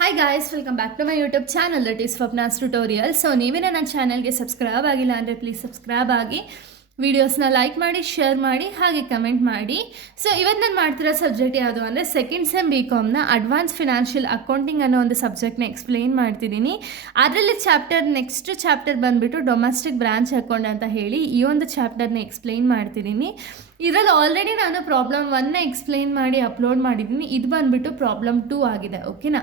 Hi guys, welcome back to my YouTube channel that is Swapna's tutorial. So ನೀವೇನ ನನ್ನ ಚಾನಲ್ಗೆ subscribe ಆಗಿಲ್ಲ ಅಂದರೆ ಪ್ಲೀಸ್ ಸಬ್ಸ್ಕ್ರೈಬ್ ಆಗಿ, ವೀಡಿಯೋಸ್ನ ಲೈಕ್ ಮಾಡಿ, ಶೇರ್ ಮಾಡಿ, ಹಾಗೆ ಕಮೆಂಟ್ ಮಾಡಿ. ಸೊ ಇವತ್ತು ನಾನು ಮಾಡ್ತಿರೋ ಸಬ್ಜೆಕ್ಟ್ ಯಾವುದು ಅಂದರೆ ಸೆಕೆಂಡ್ ಸೆಮ್ BComನ ಅಡ್ವಾನ್ಸ್ ಫಿನಾನ್ಷಿಯಲ್ ಅಕೌಂಟಿಂಗ್ ಅನ್ನೋ ಒಂದು ಸಬ್ಜೆಕ್ಟ್ನ ಎಕ್ಸ್ಪ್ಲೇನ್ ಮಾಡ್ತಿದ್ದೀನಿ. ಅದರಲ್ಲಿ ನೆಕ್ಸ್ಟ್ ಚಾಪ್ಟರ್ ಬಂದುಬಿಟ್ಟು ಡೊಮೆಸ್ಟಿಕ್ ಬ್ರಾಂಚ್ ಅಕೌಂಟ್ ಅಂತ ಹೇಳಿ ಈ ಒಂದು ಚಾಪ್ಟರ್ನ ಎಕ್ಸ್ಪ್ಲೇನ್ ಮಾಡ್ತಿದ್ದೀನಿ. ಇದರಲ್ಲಿ ಆಲ್ರೆಡಿ ನಾನು ಪ್ರಾಬ್ಲಮ್ 1ನ ಎಕ್ಸ್ಪ್ಲೇನ್ ಮಾಡಿ ಅಪ್ಲೋಡ್ ಮಾಡಿದ್ದೀನಿ. ಇದು ಬಂದುಬಿಟ್ಟು ಪ್ರಾಬ್ಲಮ್ 2 ಆಗಿದೆ, ಓಕೆನಾ.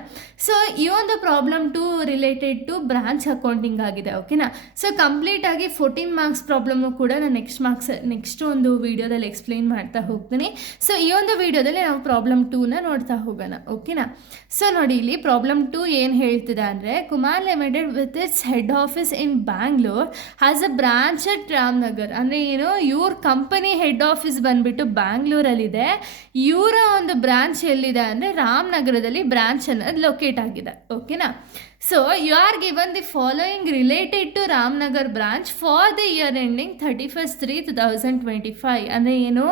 ಸೊ ಈ ಒಂದು problem 2 related to branch accounting ಆಗಿದೆ, ಓಕೆನಾ. ಸೊ ಕಂಪ್ಲೀಟಾಗಿ 14 ಮಾರ್ಕ್ಸ್ ಪ್ರಾಬ್ಲಮ್ಮು ಕೂಡ ನಾನು ನೆಕ್ಸ್ಟ್ ಒಂದು ವೀಡಿಯೋದಲ್ಲಿ ಎಕ್ಸ್ಪ್ಲೇನ್ ಮಾಡ್ತಾ ಹೋಗ್ತೀನಿ. ಸೊ ಈ ಒಂದು ವೀಡಿಯೋದಲ್ಲಿ ನಾವು ಪ್ರಾಬ್ಲಮ್ 2ನ ನೋಡ್ತಾ ಹೋಗೋಣ, ಓಕೆನಾ. ಸೊ ನೋಡಿ, ಇಲ್ಲಿ ಪ್ರಾಬ್ಲಮ್ 2 ಏನು ಹೇಳ್ತಿದೆ ಅಂದರೆ, Kumar limited with its head office in Bangalore has a branch at Ramanagar. ಅಂದರೆ ಏನು, ಇವ್ರ ಕಂಪನಿ ಹೆಡ್ ಆಫೀಸ್ ಬಂದ್ಬಿಟ್ಟು ಬ್ಯಾಂಗ್ಳೂರಲ್ಲಿದೆ, ಇವರ ಒಂದು ಬ್ರಾಂಚ್ ಎಲ್ಲಿದೆ ಅಂದರೆ ರಾಮನಗರದಲ್ಲಿ ಬ್ರಾಂಚ್ ಅನ್ನೋದು ಲೊಕೇಟ್ ಆಗಿದೆ, ಓಕೆನಾ. So you are given the following related to Ramanagar branch for the year ending 31/3/2025. ಅಂದರೆ ಏನು,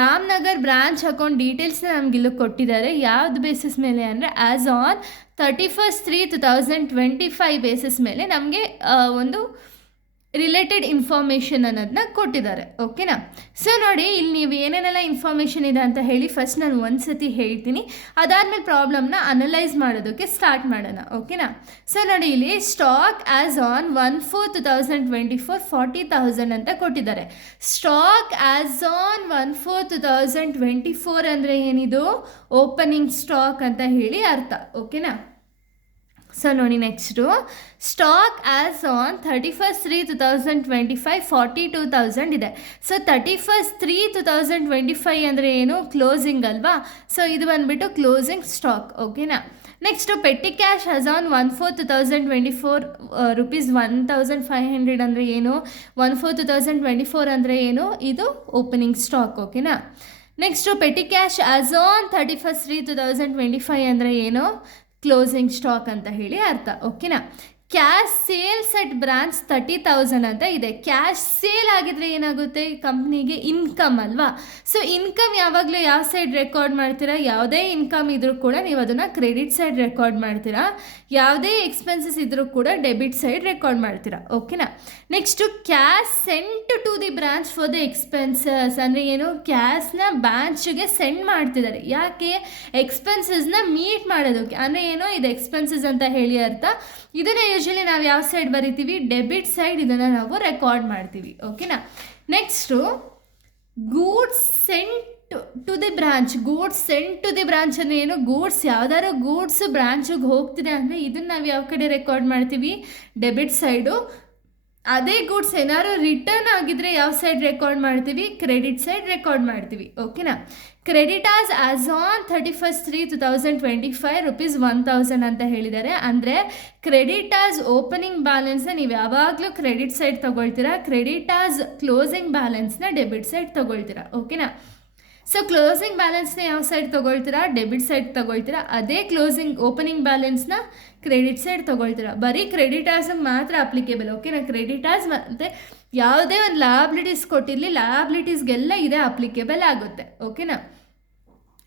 ರಾಮನಗರ್ ಬ್ರಾಂಚ್ ಅಕೌಂಟ್ ಡೀಟೇಲ್ಸ್ನ ನಮ್ಗೆ ಇಲ್ಲಿ ಕೊಟ್ಟಿದ್ದಾರೆ. ಯಾವ್ದು ಬೇಸಿಸ್ ಮೇಲೆ ಅಂದರೆ ಆ್ಯಸ್ ಆನ್ 31/3/2025 ಬೇಸಿಸ್ ಮೇಲೆ ನಮಗೆ ಒಂದು ರಿಲೇಟೆಡ್ ಇನ್ಫಾರ್ಮೇಷನ್ ಅನ್ನೋದನ್ನ ಕೊಟ್ಟಿದ್ದಾರೆ, ಓಕೆನಾ. ಸೊ ನೋಡಿ, ಇಲ್ಲಿ ನೀವು ಏನೇನೆಲ್ಲ ಇನ್ಫಾರ್ಮೇಷನ್ ಇದೆ ಅಂತ ಹೇಳಿ ಫಸ್ಟ್ ನಾನು ಒಂದು ಸತಿ ಹೇಳ್ತೀನಿ. ಅದಾದಮೇಲೆ ಪ್ರಾಬ್ಲಮ್ನ ಅನಲೈಸ್ ಮಾಡೋದಕ್ಕೆ ಸ್ಟಾರ್ಟ್ ಮಾಡೋಣ, ಓಕೆನಾ. ಸೊ ನೋಡಿ, ಇಲ್ಲಿ ಸ್ಟಾಕ್ ಆ್ಯಸ್ ಆನ್ 1/4/2024 40,000 ಅಂತ ಕೊಟ್ಟಿದ್ದಾರೆ. ಸ್ಟಾಕ್ ಆ್ಯಸ್ ಆನ್ 1/4/2024 ಅಂದರೆ ಏನಿದು, ಓಪನಿಂಗ್ ಸ್ಟಾಕ್ ಅಂತ ಹೇಳಿ ಅರ್ಥ, ಓಕೆನಾ. ಸೊ ನೋಡಿ, ನೆಕ್ಸ್ಟು ಸ್ಟಾಕ್ ಆ್ಯಸ್ ಆನ್ 31/3/2025 42,000 ಇದೆ. ಸೊ 31/3/2025 ಅಂದರೆ ಏನು, ಕ್ಲೋಸಿಂಗ್ ಅಲ್ವಾ. ಸೊ ಇದು ಬಂದುಬಿಟ್ಟು ಕ್ಲೋಸಿಂಗ್ ಸ್ಟಾಕ್, ಓಕೆನಾ. Next petty cash as on 1/4/2024 rupees 1,500 ಅಂದರೆ ಏನು, 1/4/2024 ಅಂದರೆ ಏನು, ಇದು ಓಪನಿಂಗ್ ಸ್ಟಾಕ್, ಓಕೆನಾ. Next petty cash as on 31/3/2025 ಅಂದರೆ ಏನು, ಕ್ಲೋಸಿಂಗ್ ಸ್ಟಾಕ್ ಅಂತ ಹೇಳಿ ಅರ್ಥ, ಓಕೆನಾ. ಕ್ಯಾಶ್ ಸೇಲ್ಸ್ ಅಟ್ ಬ್ರಾಂಚ್ 30,000 ಅಂತ ಇದೆ. ಕ್ಯಾಶ್ ಸೇಲ್ ಆಗಿದ್ರೆ ಏನಾಗುತ್ತೆ, ಕಂಪ್ನಿಗೆ ಇನ್ಕಮ್ ಅಲ್ವಾ. ಸೊ ಇನ್ಕಮ್ ಯಾವಾಗಲೂ ಯಾವ ಸೈಡ್ ರೆಕಾರ್ಡ್ ಮಾಡ್ತೀರಾ, ಯಾವುದೇ ಇನ್ಕಮ್ ಇದ್ರೂ ಕೂಡ ನೀವು ಅದನ್ನು ಕ್ರೆಡಿಟ್ ಸೈಡ್ ರೆಕಾರ್ಡ್ ಮಾಡ್ತೀರಾ, ಯಾವುದೇ ಎಕ್ಸ್ಪೆನ್ಸಸ್ ಇದ್ರೂ ಕೂಡ ಡೆಬಿಟ್ ಸೈಡ್ ರೆಕಾರ್ಡ್ ಮಾಡ್ತೀರಾ, ಓಕೆನಾ. Next cash sent to the branch for the expenses ಅಂದರೆ ಏನು, ಕ್ಯಾಶ್ನ ಬ್ರಾಂಚ್ಗೆ ಸೆಂಡ್ ಮಾಡ್ತಿದ್ದಾರೆ. ಯಾಕೆ, ಎಕ್ಸ್ಪೆನ್ಸಸ್ನ ಮೀಟ್ ಮಾಡೋದಕ್ಕೆ. ಅಂದರೆ ಏನು, ಇದು ಎಕ್ಸ್ಪೆನ್ಸಸ್ ಅಂತ ಹೇಳಿ ಅರ್ಥ. ಇದನ್ನು ಯೂಶಲಿ ನಾವು ಯಾವ ಸೈಡ್ ಬರಿತೀವಿ, ಡೆಬಿಟ್ ಸೈಡ್ ಇದನ್ನು ನಾವು ರೆಕಾರ್ಡ್ ಮಾಡ್ತೀವಿ, ಓಕೆನಾ. Next goods sent to the branch. Goods sent to the branch ಅಂದರೆ ಏನು, ಗೂಡ್ಸ್ ಯಾವ್ದಾದ್ರು ಗೂಡ್ಸ್ ಬ್ರಾಂಚಿಗೆ ಹೋಗ್ತಿದೆ ಅಂದರೆ ಇದನ್ನು ನಾವು ಯಾವ ಕಡೆ ರೆಕಾರ್ಡ್ ಮಾಡ್ತೀವಿ, ಡೆಬಿಟ್ ಸೈಡು. ಅದೇ ಗೂಡ್ಸ್ ಏನಾದ್ರು ರಿಟರ್ನ್ ಆಗಿದ್ರೆ ಯಾವ ಸೈಡ್ ರೆಕಾರ್ಡ್ ಮಾಡ್ತೀವಿ, ಕ್ರೆಡಿಟ್ ಸೈಡ್ ರೆಕಾರ್ಡ್ ಮಾಡ್ತೀವಿ, ಓಕೆನಾ. ಕ್ರೆಡಿಟಾಸ್ ಆ್ಯಸ್ ಆನ್ 31/3/2025 rupees 1,000 ಅಂತ ಹೇಳಿದ್ದಾರೆ. ಅಂದರೆ ಕ್ರೆಡಿಟಾಸ್ ಓಪನಿಂಗ್ ಬ್ಯಾಲೆನ್ಸ್ನ ನೀವು ಯಾವಾಗಲೂ ಕ್ರೆಡಿಟ್ ಸೈಡ್ ತೊಗೊಳ್ತೀರಾ, ಕ್ರೆಡಿಟಾಸ್ ಕ್ಲೋಸಿಂಗ್ ಬ್ಯಾಲೆನ್ಸ್ನ ಡೆಬಿಟ್ ಸೈಡ್ ತೊಗೊಳ್ತೀರಾ, ಓಕೆನಾ. ಸೊ ಕ್ಲೋಸಿಂಗ್ ಬ್ಯಾಲೆನ್ಸ್ನ ಯಾವ ಸೈಡ್ ತೊಗೊಳ್ತೀರಾ, ಡೆಬಿಟ್ ಸೈಡ್ ತೊಗೊಳ್ತೀರಾ. ಅದೇ ಓಪನಿಂಗ್ ಬ್ಯಾಲೆನ್ಸ್ನ ಕ್ರೆಡಿಟ್ ಸೈಡ್ ತೊಗೊಳ್ತೀರಾ. ಬರೀ ಕ್ರೆಡಿಟಾರ್ಸ್ಗೆ ಮಾತ್ರ ಅಪ್ಲಿಕೇಬಲ್, ಓಕೆನಾ. ಕ್ರೆಡಿಟಾರ್ಸ್ ಮತ್ತು ಯಾವುದೇ ಒಂದು ಲಯಬಿಲಿಟೀಸ್ ಕೊಟ್ಟಿರಲಿ, ಲಯಬಿಲಿಟೀಸ್ಗೆಲ್ಲ ಇದೇ ಅಪ್ಲಿಕೇಬಲ್ ಆಗುತ್ತೆ, ಓಕೆನಾ.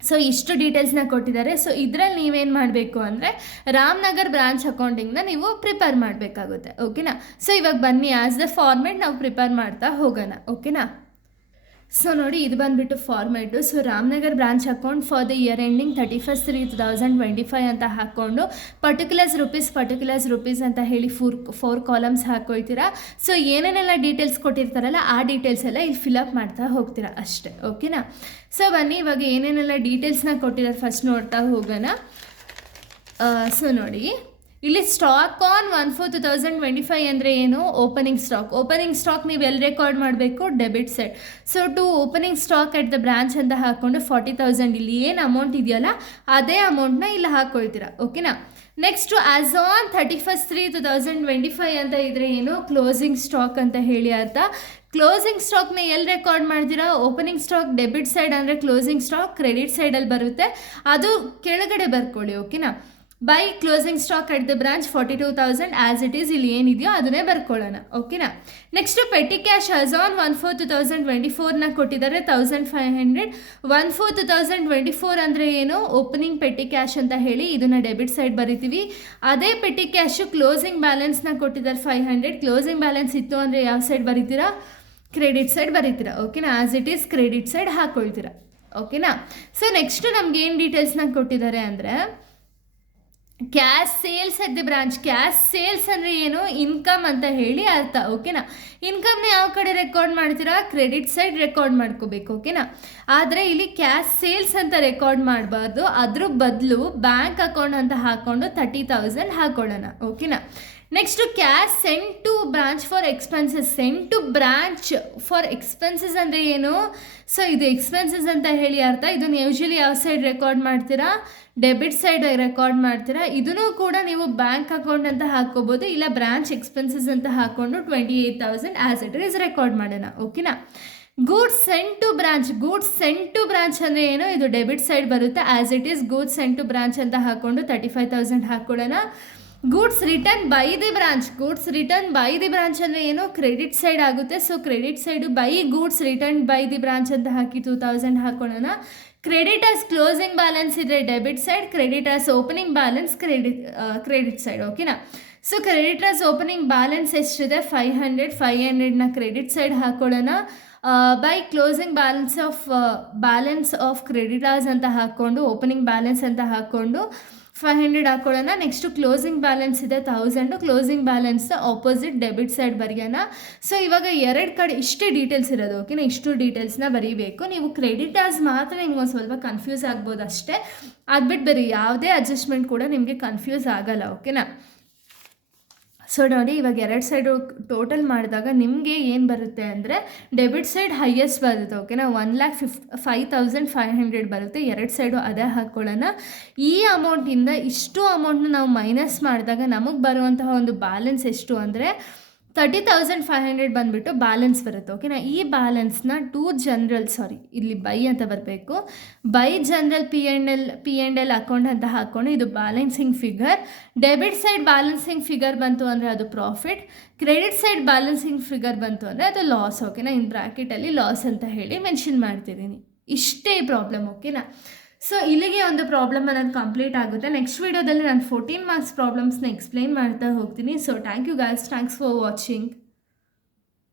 ಸೊ ಇಷ್ಟು ಡೀಟೇಲ್ಸ್ನ ಕೊಟ್ಟಿದ್ದಾರೆ. ಸೊ ಇದರಲ್ಲಿ ನೀವೇನು ಮಾಡಬೇಕು ಅಂದರೆ ರಾಮನಗರ್ ಬ್ರಾಂಚ್ ಅಕೌಂಟಿಂಗ್ನ ನೀವು ಪ್ರಿಪೇರ್ ಮಾಡಬೇಕಾಗುತ್ತೆ, ಓಕೆನಾ. ಸೊ ಇವಾಗ ಬನ್ನಿ, ಆ್ಯಸ್ ದ ಫಾರ್ಮೆಟ್ ನಾವು ಪ್ರಿಪೇರ್ ಮಾಡ್ತಾ ಹೋಗೋಣ, ಓಕೆನಾ. ಸೊ ನೋಡಿ, ಇದು ಬಂದುಬಿಟ್ಟು format. So Ramanagar branch account for the year ending 31/3/2025 ಅಂತ ಹಾಕ್ಕೊಂಡು ಪರ್ಟಿಕ್ಯುಲರ್ಸ್ ರುಪೀಸ್ ಅಂತ ಹೇಳಿ ಫೋರ್ ಕಾಲಮ್ಸ್ ಹಾಕ್ಕೊಳ್ತೀರಾ. ಸೊ ಏನೇನೆಲ್ಲ ಡೀಟೇಲ್ಸ್ ಕೊಟ್ಟಿರ್ತಾರಲ್ಲ ಆ ಡೀಟೇಲ್ಸ್ ಎಲ್ಲ ಇಲ್ಲಿ ಫಿಲಪ್ ಮಾಡ್ತಾ ಹೋಗ್ತೀರಾ ಅಷ್ಟೇ, ಓಕೆನಾ. ಸೊ ಬನ್ನಿ, ಇವಾಗ ಏನೇನೆಲ್ಲ ಡೀಟೇಲ್ಸ್ನ ಕೊಟ್ಟಿದ್ದಾರೆ ಫಸ್ಟ್ ನೋಡ್ತಾ ಹೋಗೋಣ. ಸೊ ನೋಡಿ, ಇಲ್ಲಿ ಸ್ಟಾಕ್ ಆನ್ 1/4/2025 ಅಂದರೆ ಏನು, ಓಪನಿಂಗ್ ಸ್ಟಾಕ್ ನೀವು ಎಲ್ಲಿ ರೆಕಾರ್ಡ್ ಮಾಡಬೇಕು, debit side. So to opening stock at the branch ಅಂತ ಹಾಕ್ಕೊಂಡು 40,000 ಇಲ್ಲಿ ಏನು ಅಮೌಂಟ್ ಇದೆಯಲ್ಲ ಅದೇ ಅಮೌಂಟ್ನ ಇಲ್ಲಿ ಹಾಕ್ಕೊಳ್ತೀರಾ, ಓಕೆನಾ. ನೆಕ್ಸ್ಟು ಆ್ಯಸ್ ಆನ್ 31/3/2025 ಅಂತ ಇದ್ದರೆ ಏನು, ಕ್ಲೋಸಿಂಗ್ ಸ್ಟಾಕ್ ಅಂತ ಹೇಳಿ ಅರ್ಥ. ಕ್ಲೋಸಿಂಗ್ ಸ್ಟಾಕ್ನ ಎಲ್ಲಿ ರೆಕಾರ್ಡ್ ಮಾಡ್ತೀರಾ, ಓಪನಿಂಗ್ ಸ್ಟಾಕ್ ಡೆಬಿಟ್ ಸೈಡ್ ಅಂದರೆ ಕ್ಲೋಸಿಂಗ್ ಸ್ಟಾಕ್ ಕ್ರೆಡಿಟ್ ಸೈಡಲ್ಲಿ ಬರುತ್ತೆ, ಅದು ಕೆಳಗಡೆ ಬರ್ಕೊಳ್ಳಿ, ಓಕೆನಾ. By closing stock at the branch 42,000 as it is, ಇಲ್ಲಿ ಏನಿದೆಯೋ ಅದನ್ನೇ ಬರ್ಕೊಳ್ಳೋಣ. ಓಕೆನಾ. Next petty cash as on 1/4/2024 ಕೊಟ್ಟಿದ್ದಾರೆ 1500. 1/4/2024 ಅಂದರೆ ಏನು, ಓಪನಿಂಗ್ ಪೆಟ್ಟಿ ಕ್ಯಾಶ್ ಅಂತ ಹೇಳಿ ಇದನ್ನು ಡೆಬಿಟ್ ಸೈಡ್ ಬರಿತೀವಿ. ಅದೇ ಪೆಟ್ಟಿ ಕ್ಯಾಶು ಕ್ಲೋಸಿಂಗ್ ಬ್ಯಾಲೆನ್ಸ್ನ ಕೊಟ್ಟಿದ್ದಾರೆ 500. ಕ್ಲೋಸಿಂಗ್ ಬ್ಯಾಲೆನ್ಸ್ ಇತ್ತು ಅಂದರೆ ಯಾವ ಸೈಡ್ ಬರಿತೀರಾ, ಕ್ರೆಡಿಟ್ ಸೈಡ್ ಬರೀತೀರಾ. ಓಕೆನಾ. As it is credit side ಹಾಕ್ಕೊಳ್ತೀರಾ. ಓಕೆನಾ. ಸೊ ನೆಕ್ಸ್ಟು ನಮ್ಗೆ ಏನು ಡೀಟೇಲ್ಸ್ನ ಕೊಟ್ಟಿದ್ದಾರೆ ಅಂದರೆ cash sales at the branch. Cash sales ಅಂದರೆ ಏನು, ಇನ್ಕಮ್ ಅಂತ ಹೇಳಿ ಅರ್ಥ. ಓಕೆನಾ. ಇನ್ಕಮ್ನ ಯಾವ ಕಡೆ ರೆಕಾರ್ಡ್ ಮಾಡ್ತೀರಾ, ಕ್ರೆಡಿಟ್ ಸೈಡ್ ರೆಕಾರ್ಡ್ ಮಾಡ್ಕೋಬೇಕು. ಓಕೆನಾ. ಆದರೆ ಇಲ್ಲಿ ಕ್ಯಾಶ್ ಸೇಲ್ಸ್ ಅಂತ ರೆಕಾರ್ಡ್ ಮಾಡಬಾರ್ದು, ಅದ್ರ ಬದಲು ಬ್ಯಾಂಕ್ ಅಕೌಂಟ್ ಅಂತ ಹಾಕ್ಕೊಂಡು 30,000 ಹಾಕೊಳ್ಳೋಣ. ಓಕೆನಾ. Next cash send to branch for expenses. Send to branch for expenses ಅಂದರೆ ಏನು, ಸೊ ಇದು ಎಕ್ಸ್ಪೆನ್ಸಸ್ ಅಂತ ಹೇಳಿ ಅರ್ಥ. ಇದನ್ನು ಯೂಶ್ವಲಿ ಯಾವ ಸೈಡ್ ರೆಕಾರ್ಡ್ ಮಾಡ್ತೀರಾ, ಡೆಬಿಟ್ ಸೈಡ್ ರೆಕಾರ್ಡ್ ಮಾಡ್ತೀರಾ. ಇದನ್ನು ಕೂಡ ನೀವು ಬ್ಯಾಂಕ್ ಅಕೌಂಟ್ ಅಂತ ಹಾಕ್ಕೋಬೋದು, ಇಲ್ಲ ಬ್ರಾಂಚ್ ಎಕ್ಸ್ಪೆನ್ಸಸ್ ಅಂತ ಹಾಕ್ಕೊಂಡು 28,000 ಆ್ಯಸ್ ಇಟ್ ಈಸ್ ರೆಕಾರ್ಡ್ ಮಾಡೋಣ. ಓಕೆನಾ. Goods send to branch. Goods send to branch ಅಂದರೆ ಏನು, ಇದು ಡೆಬಿಟ್ ಸೈಡ್ ಬರುತ್ತೆ. As it is goods send to branch ಅಂತ ಹಾಕ್ಕೊಂಡು 35,000 ಹಾಕ್ಕೊಳ್ಳೋಣ. Goods return by the branch. Goods return by the branch ಅಂದರೆ ಏನು, ಕ್ರೆಡಿಟ್ ಸೈಡ್ ಆಗುತ್ತೆ. So credit side by goods return by the branch ಅಂತ ಹಾಕಿ 2,000 ಹಾಕೊಳ್ಳೋಣ. ಕ್ರೆಡಿಟ್ ಆಸ್ ಕ್ಲೋಸಿಂಗ್ ಬ್ಯಾಲೆನ್ಸ್ ಇದ್ರೆ debit side, credit as opening balance credit side. ಓಕೆನಾ. So credit as opening balance ಎಷ್ಟಿದೆ 500. 500ನ credit side ಹಾಕೊಳ್ಳೋಣ. By closing balance of creditors ಅಂತ ಹಾಕ್ಕೊಂಡು opening balance ಅಂತ ಹಾಕ್ಕೊಂಡು 500 ಹಾಕೊಳ್ಳೋಣ. ನೆಕ್ಸ್ಟು ಕ್ಲೋಸಿಂಗ್ ಬ್ಯಾಲೆನ್ಸ್ ಇದೆ 1000. Closing balance opposite debit side ಬರೆಯೋಣ. ಸೊ ಇವಾಗ ಎರಡು ಕಡೆ ಇಷ್ಟೇ ಡೀಟೇಲ್ಸ್ ಇರೋದು. ಓಕೆನಾ. ಇಷ್ಟು ಡೀಟೇಲ್ಸ್ನ ಬರೀಬೇಕು. ನೀವು ಕ್ರೆಡಿಟಾರ್ಸ್ ಮಾತ್ರ ನಿಮ್ಗೆ ಒಂದು ಸ್ವಲ್ಪ ಕನ್ಫ್ಯೂಸ್ ಆಗ್ಬೋದು ಅಷ್ಟೇ. ಅದ್ಬಿಟ್ಟು ಬರೀ ಯಾವುದೇ ಅಡ್ಜಸ್ಟ್ಮೆಂಟ್ ಕೂಡ ನಿಮಗೆ ಕನ್ಫ್ಯೂಸ್ ಆಗಲ್ಲ. ಓಕೆನಾ. ಸೊ ನೋಡಿ, ಇವಾಗ ಎರಡು ಸೈಡು ಟೋಟಲ್ ಮಾಡಿದಾಗ ನಿಮಗೆ ಏನು ಬರುತ್ತೆ ಅಂದರೆ ಡೆಬಿಟ್ ಸೈಡ್ ಹೈಯೆಸ್ಟ್ ಬರುತ್ತೆ. ಓಕೆನಾ. 1,05,500 ಬರುತ್ತೆ. ಎರಡು ಸೈಡು ಅದೇ ಹಾಕ್ಕೊಳ್ಳೋಣ. ಈ ಅಮೌಂಟಿಂದ ಇಷ್ಟು ಅಮೌಂಟ್ನ ನಾವು ಮೈನಸ್ ಮಾಡಿದಾಗ ನಮಗೆ ಬರುವಂತಹ ಒಂದು ಬ್ಯಾಲೆನ್ಸ್ ಎಷ್ಟು ಅಂದರೆ 30,500 ಬಂದುಬಿಟ್ಟು ಬ್ಯಾಲೆನ್ಸ್ ಬರುತ್ತೆ. ಓಕೆನಾ. ಈ ಬ್ಯಾಲೆನ್ಸ್ನ ಇಲ್ಲಿ ಬೈ ಅಂತ ಬರಬೇಕು. By general P and L account ಅಂತ ಹಾಕ್ಕೊಂಡು ಇದು balancing figure. Debit side balancing figure ಬಂತು ಅಂದರೆ ಅದು profit. Credit side balancing figure ಬಂತು ಅಂದರೆ ಅದು ಲಾಸ್. ಓಕೆನಾ. ಇನ್ ಬ್ರ್ಯಾಕೆಟಲ್ಲಿ ಲಾಸ್ ಅಂತ ಹೇಳಿ ಮೆನ್ಷನ್ ಮಾಡ್ತಿದ್ದೀನಿ. ಇಷ್ಟೇ ಪ್ರಾಬ್ಲಮ್. ಓಕೆನಾ. ಸೊ ಇಲ್ಲಿಗೆ ಒಂದು ಪ್ರಾಬ್ಲಮ್ ಅನ್ನೋದು ಕಂಪ್ಲೀಟ್ ಆಗುತ್ತೆ. ನೆಕ್ಸ್ಟ್ ವೀಡಿಯೋದಲ್ಲಿ ನಾನು 14 ಮಾರ್ಕ್ಸ್ ಪ್ರಾಬ್ಲಮ್ಸ್ನ ಎಕ್ಸ್ಪ್ಲೈನ್ ಮಾಡ್ತಾ ಹೋಗ್ತೀನಿ. So thank you guys, thanks for watching.